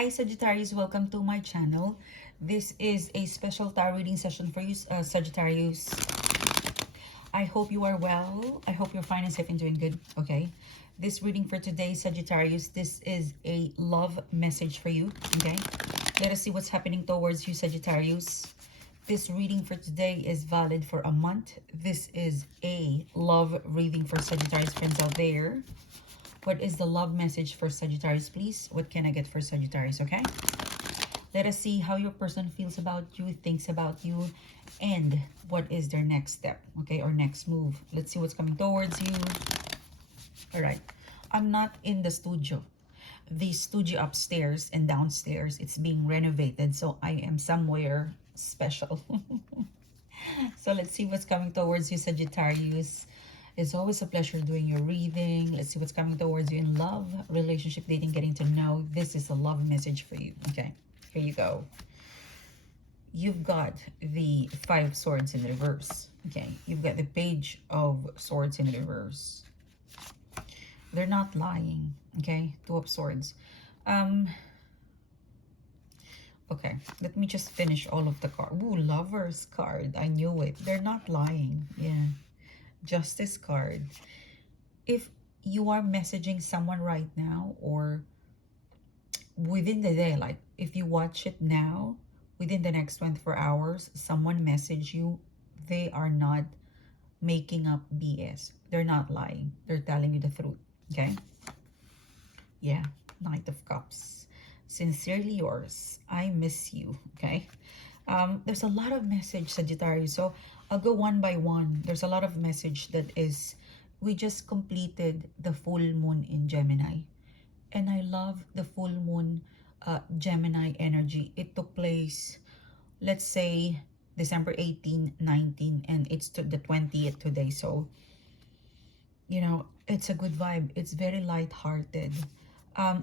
Hi Sagittarius, welcome to my channel. This is a special tarot reading session for you, Sagittarius. I hope you are well. I hope you're fine and safe and doing good, okay? This reading for today, Sagittarius, this is a love message for you, okay? Let us see what's happening towards you, Sagittarius. This reading for today is valid for a month. This is a love reading for Sagittarius friends out there. What is the love message for Sagittarius, please? What can I get for Sagittarius, okay? Let us see how your person feels about you, thinks about you, and what is their next step, okay, or next move. Let's see what's coming towards you. All right. I'm not in the studio. The studio upstairs and downstairs, it's being renovated, so I am somewhere special. So let's see what's coming towards you, Sagittarius. It's always a pleasure doing your reading. Let's see what's coming towards you in love, relationship, dating, getting to know. This is a love message for you. Okay, here you go. You've got the Five of Swords in reverse. Okay, you've got the Page of Swords in reverse. They're not lying. Okay, Two of Swords. Okay, let me just finish all of the cards. Ooh, Lover's card. I knew it. They're not lying. Yeah. Justice card. If you are messaging someone right now or within the day, like if you watch it now, within the next 24 hours, someone message you, they are not making up BS. They're not lying. They're telling you the truth. Okay? Yeah. Knight of Cups. Sincerely yours. I miss you. Okay? There's a lot of message, Sagittarius. So I'll go one by one. There's a lot of message that is, we just completed the full moon in Gemini. And I love the full moon Gemini energy. It took place, let's say, December 18, 19, and it's to the 20th today. So, you know, it's a good vibe. It's very lighthearted.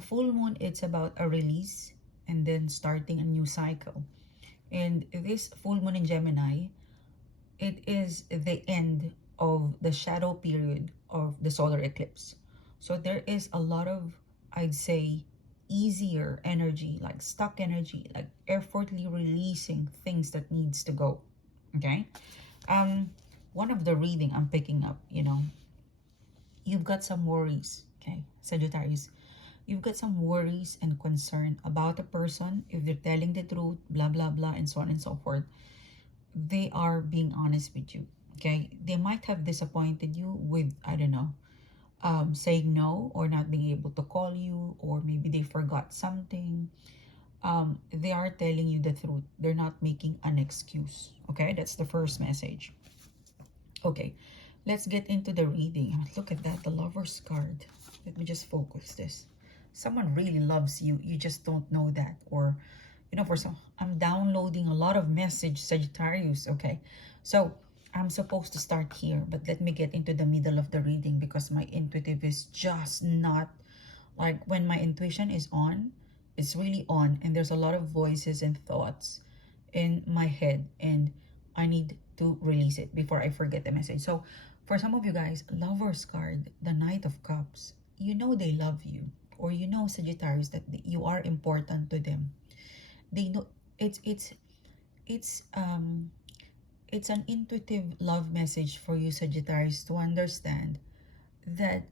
Full moon, it's about a release and then starting a new cycle. And this full moon in Gemini, it is the end of the shadow period of the solar eclipse. So there is a lot of, I'd say, easier energy, like stuck energy, like effortlessly releasing things that needs to go. Okay. One of the reading I'm picking up, you know, you've got some worries. Okay, Sagittarius. You've got some worries and concern about a person, if they're telling the truth, blah, blah, blah, and so on and so forth. They are being honest with you, okay? They might have disappointed you with, I don't know, saying no or not being able to call you, or maybe they forgot something. They are telling you the truth. They're not making an excuse, okay? That's the first message. Okay, let's get into the reading. Look at that, the Lover's card. Let me just focus this. Someone really loves you. You just don't know that. Or, you know, for some, I'm downloading a lot of message, Sagittarius. Okay, so I'm supposed to start here, but let me get into the middle of the reading because my intuitive is just not, like, when my intuition is on, it's really on, and there's a lot of voices and thoughts in my head, and I need to release it before I forget the message. So for some of you guys, Lover's card, the Knight of Cups, you know they love you, or you know, Sagittarius, that you are important to them. They know it's an intuitive love message for you, Sagittarius, to understand that,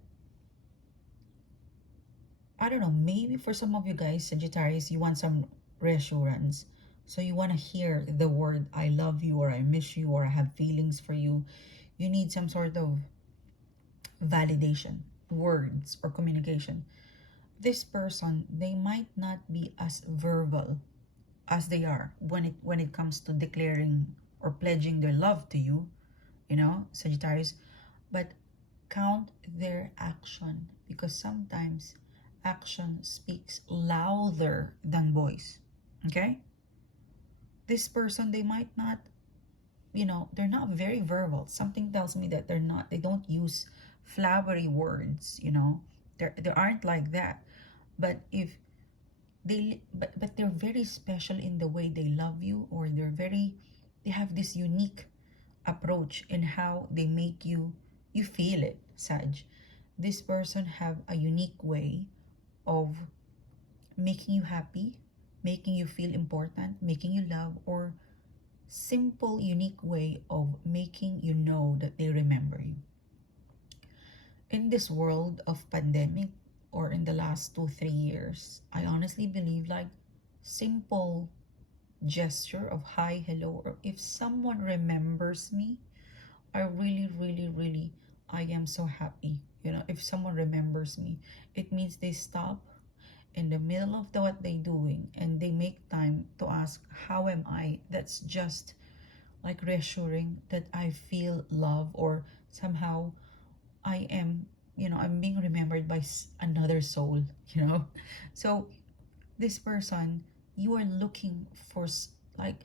I don't know, maybe for some of you guys, Sagittarius, you want some reassurance. So you want to hear the word I love you, or I miss you, or I have feelings for you. You need some sort of validation, words, or communication. This person, they might not be as verbal as they are when it comes to declaring or pledging their love to you, you know, Sagittarius, but count their action, because sometimes action speaks louder than voice. Okay, this person, they might not, you know, they're not very verbal. Something tells me that they don't use flowery words, you know, they aren't like that. But if but they're very special in the way they love you, or they have this unique approach in how they make you feel it, Sag. This person have a unique way of making you happy, making you feel important, making you love, or simple, unique way of making you know that they remember you. In this world of pandemic, or in the last 2 3 years, I honestly believe like simple gesture of hi, hello, or if someone remembers me, I really, I am so happy. You know, if someone remembers me, it means they stop in the middle of what they doing and they make time to ask, how am I? That's just like reassuring that I feel love, or somehow I am, I'm being remembered by another soul, you know. So this person, you are looking for, like,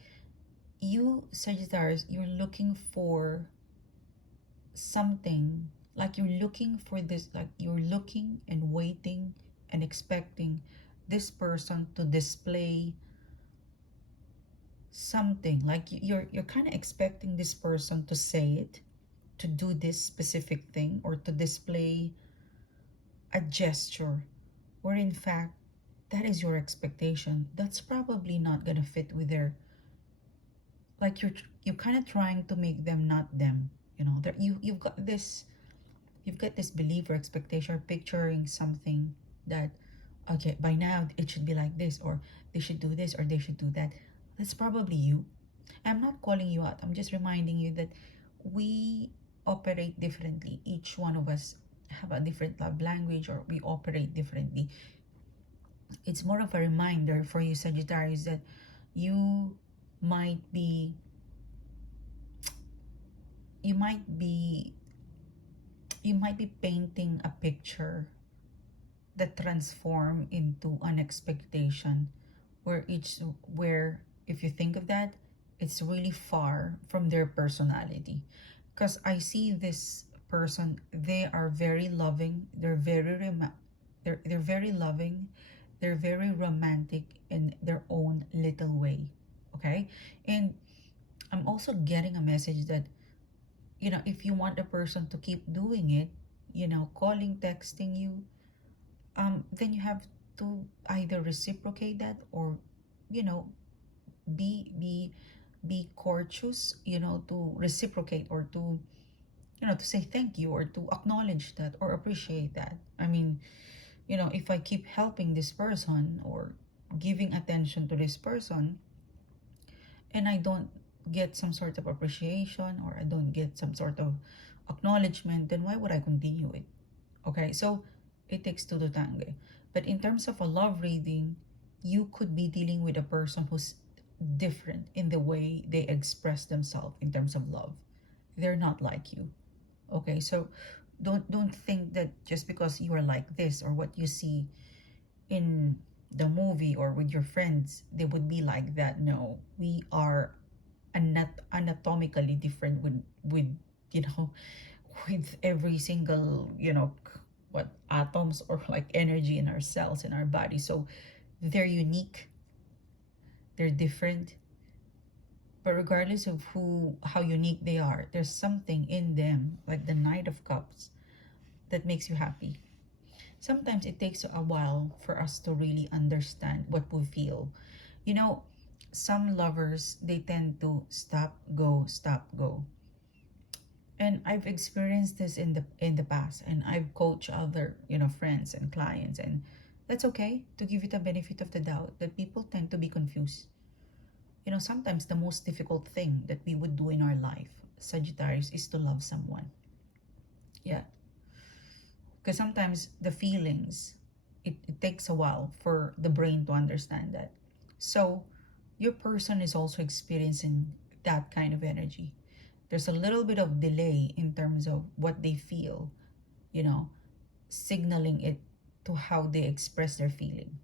you Sagittarius, you're looking for something, like you're looking for this, like you're looking and waiting and expecting this person to display something, like you're kind of expecting this person to say it, to do this specific thing, or to display a gesture, where in fact that is your expectation. That's probably not gonna fit with their, like you're kind of trying to make them not them, you know. That you've got this belief or expectation, or picturing something that, okay, by now it should be like this, or they should do this, or they should do that. That's probably you. I'm not calling you out, I'm just reminding you that we operate differently. Each one of us have a different love language, or we operate differently. It's more of a reminder for you Sagittarius that you might be you might be you might be painting a picture that transform into an expectation, where if you think of that, it's really far from their personality. Because I see this person, they are very loving, they're very loving, they're very romantic in their own little way. Okay. And I'm also getting a message that, if you want the person to keep doing it, calling, texting you, then you have to either reciprocate that, or, you know be courteous, to reciprocate, or to say thank you, or to acknowledge that, or appreciate that. I mean, if I keep helping this person, or giving attention to this person, and I don't get some sort of appreciation, or I don't get some sort of acknowledgement, then why would I continue it? Okay, so it takes two to tango. But in terms of a love reading, you could be dealing with a person who's different in the way they express themselves in terms of love. They're not like you. Okay, so don't think that just because you are like this, or what you see in the movie or with your friends, they would be like that. No, we are anatomically different with you know with every single, what atoms, or like energy in our cells, in our body. So they're unique, they're different, but regardless of how unique they are, there's something in them, like the Knight of Cups, that makes you happy. Sometimes it takes a while for us to really understand what we feel. you know some lovers, they tend to stop go. And I've experienced this in the past, and I've coached other, friends and clients, and that's okay to give it a benefit of the doubt that people tend to be confused. Sometimes the most difficult thing that we would do in our life, Sagittarius, is to love someone. Yeah, because sometimes the feelings, it takes a while for the brain to understand that. So your person is also experiencing that kind of energy. There's a little bit of delay in terms of what they feel, you know, signaling it to how they express their feeling.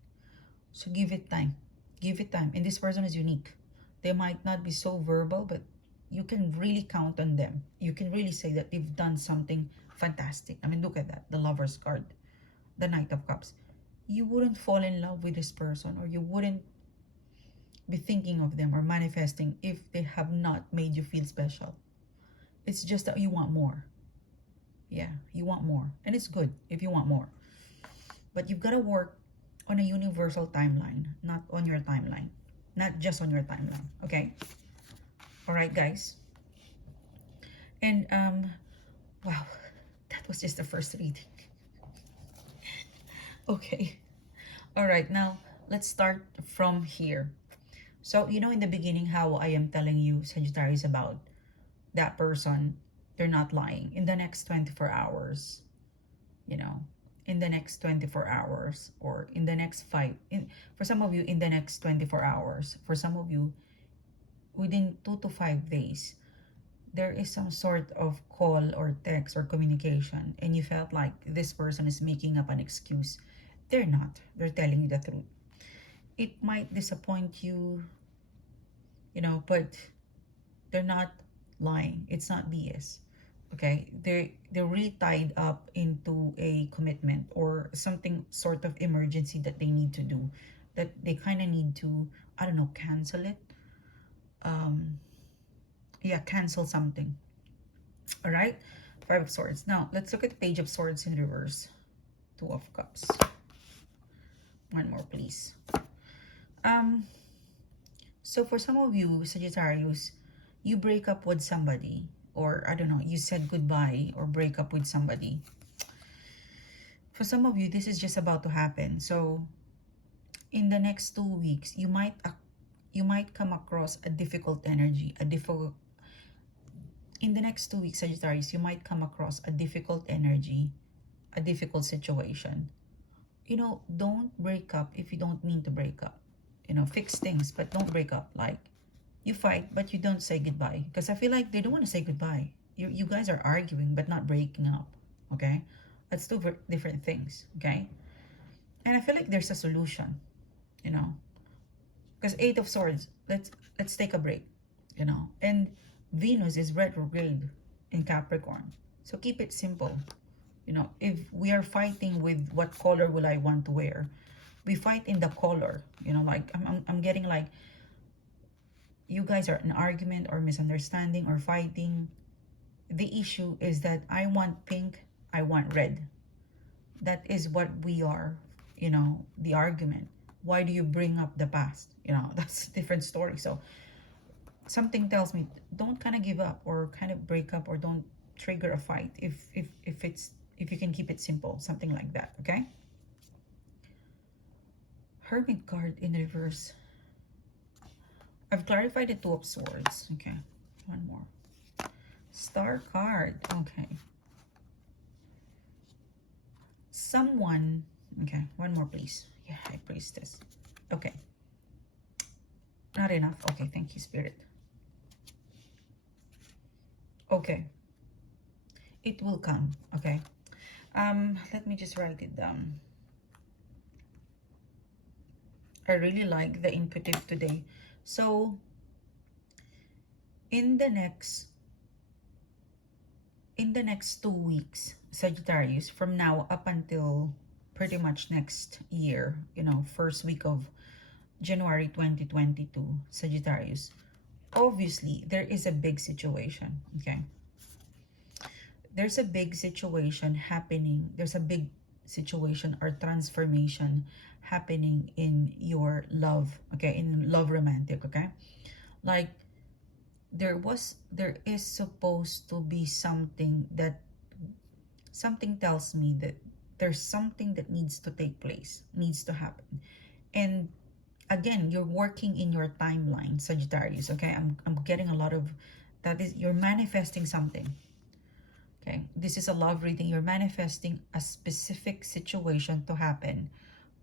So give it time. Give it time. And this person is unique. They might not be so verbal, but you can really count on them. You can really say that they've done something fantastic. I mean, look at that. The Lover's card, the Knight of Cups. You wouldn't fall in love with this person, or you wouldn't be thinking of them or manifesting if they have not made you feel special. It's just that you want more. Yeah, you want more. And it's good if you want more. But you've got to work on a universal timeline, not on your timeline. Not just on your timeline, okay? All right, guys. And, wow, that was just the first reading. Okay. All right, now, let's start from here. So, you know, in the beginning, how I am telling you, Sagittarius, about that person, they're not lying. In the next 24 hours, you know, in the next 24 hours, or in the next for some of you, in the next 24 hours, for some of you, within 2 to 5 days, there is some sort of call or text or communication, and you felt like this person is making up an excuse. They're not. They're telling you the truth. It might disappoint you, you know, but they're not lying. It's not BS. Okay, they're really tied up into a commitment or something sort of emergency that they need to do, that they kind of need to, I don't know, cancel it. Yeah, cancel something. All right, 5 of Swords. Now let's look at the Page of Swords in reverse. 2 of Cups. One more, please. So for some of you, Sagittarius, you break up with somebody, or I don't know, you said goodbye or break up with somebody. For some of you, this is just about to happen. So in the next 2 weeks, you might come across a difficult energy, in the next 2 weeks, Sagittarius, you might come across a difficult energy, a difficult situation. You know, don't break up if you don't mean to break up. You know, fix things, but don't break up. Like, you fight, but you don't say goodbye. Because I feel like they don't want to say goodbye. You guys are arguing, but not breaking up. Okay? That's two different things. Okay? And I feel like there's a solution. You know? Because 8 of Swords, let's take a break. You know? And Venus is retrograde in Capricorn. So keep it simple. You know, if we are fighting with what color will I want to wear, we fight in the color. You know, like I'm getting like you guys are in argument or misunderstanding or fighting. The issue is that I want pink, I want red. That is what we are, you know, the argument. Why do you bring up the past? You know, that's a different story. So something tells me don't kind of give up or kind of break up or don't trigger a fight if you can keep it simple, something like that. Okay? Hermit card in reverse. I've clarified the 2 of Swords. Okay, one more. Star card. Okay. Someone. Okay, one more, please. Yeah, High Priestess. Okay. Not enough. Okay, thank you, Spirit. Okay. It will come. Okay. Let me just write it down. I really like the intuitive today. So, in the next 2 weeks, Sagittarius, from now up until pretty much next year, you know, first week of January 2022, Sagittarius, obviously, there is a big situation, okay? There's a big situation happening. There's a big situation or transformation happening in your love, okay? In love romantic, okay? Like, there is supposed to be something tells me that there's something that needs to take place, needs to happen. And again, you're working in your timeline, Sagittarius, okay? I'm getting a lot of, that is, you're manifesting something. Okay, this is a love reading. You're manifesting a specific situation to happen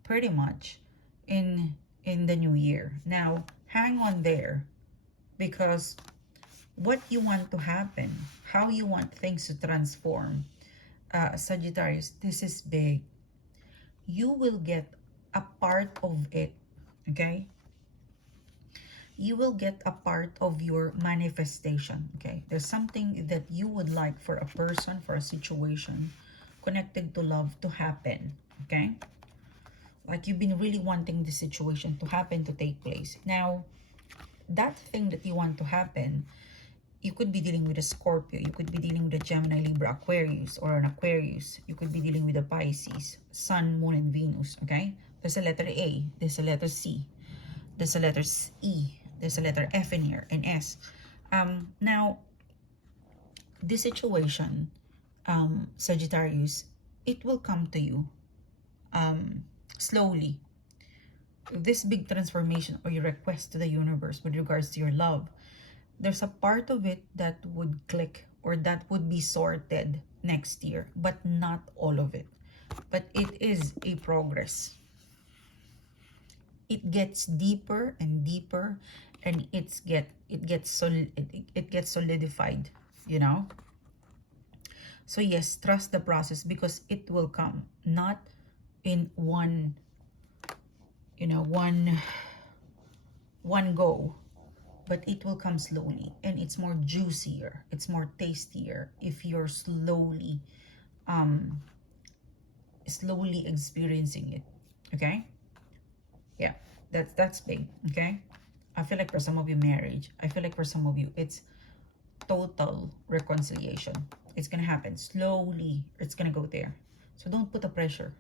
pretty much in the new year. Now, hang on there, because what you want to happen, how you want things to transform, Sagittarius, this is big. You will get a part of it, okay? You will get a part of your manifestation, okay? There's something that you would like for a person, for a situation connected to love to happen, okay? Like you've been really wanting this situation to happen, to take place. Now, that thing that you want to happen, you could be dealing with a Scorpio, you could be dealing with a Gemini, Libra, Aquarius, or an Aquarius. You could be dealing with a Pisces, Sun, Moon, and Venus, okay? There's a letter A. There's a letter C. There's a letter E. There's a letter F in here and S. Now, this situation, Sagittarius, it will come to you slowly. This big transformation or your request to the universe with regards to your love, there's a part of it that would click or that would be sorted next year, but not all of it. But it is a progress. It gets deeper and deeper, and it gets solidified, you know. So yes, trust the process because it will come, not in one, you know, one go, but it will come slowly, and it's more juicier, it's more tastier if you're slowly experiencing it. Okay, yeah, that's big. Okay, I feel like for some of you marriage, I feel like for some of you it's total reconciliation. It's gonna happen slowly, it's gonna go there. So don't put the pressure,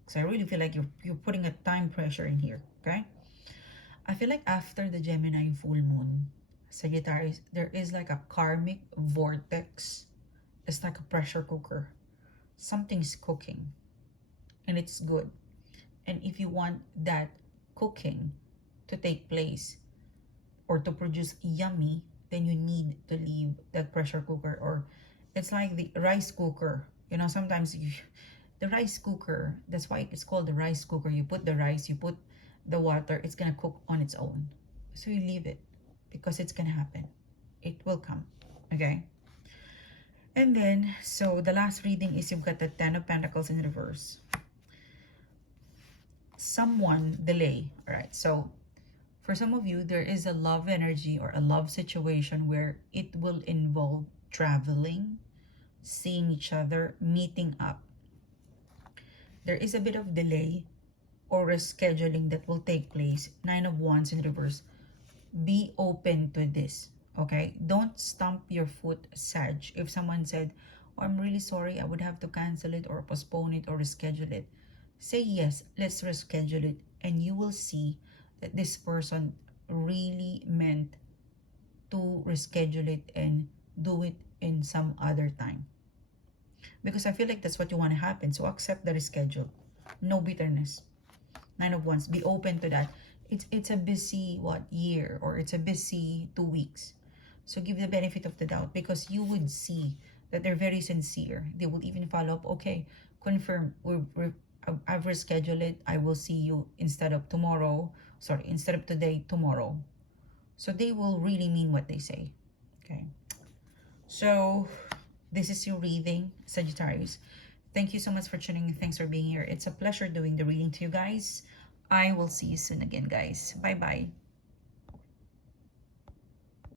because I really feel like you're putting a time pressure in here. Okay, I feel like after the Gemini full moon, Sagittarius, there is like a karmic vortex. It's like a pressure cooker. Something's cooking, and it's good. And if you want that cooking to take place or to produce yummy, then you need to leave that pressure cooker. Or it's like the rice cooker. You know, sometimes the rice cooker, that's why it's called the rice cooker. You put the rice, you put the water, it's gonna cook on its own. So you leave it because it's gonna happen. It will come. Okay. And then, so the last reading is you've got the Ten of Pentacles in reverse. Someone delay. All right. So for some of you, there is a love energy or a love situation where it will involve traveling, seeing each other, meeting up. There is a bit of delay or rescheduling that will take place. Nine of Wands in reverse. Be open to this. Okay, don't stomp your foot, Sag. If someone said, oh, I'm really sorry, I would have to cancel it or postpone it or reschedule it, say yes, let's reschedule it, and you will see that this person really meant to reschedule it and do it in some other time. Because I feel like that's what you want to happen. So accept the reschedule. No bitterness. Nine of Wands, be open to that. It's a busy year, or it's a busy 2 weeks. So give the benefit of the doubt, because you would see that they're very sincere. They will even follow up. Okay, confirm. I've rescheduled it. I will see you instead of tomorrow. Sorry, instead of today, tomorrow. So they will really mean what they say. Okay. So this is your reading, Sagittarius. Thank you so much for tuning in. Thanks for being here. It's a pleasure doing the reading to you guys. I will see you soon again, guys. Bye-bye.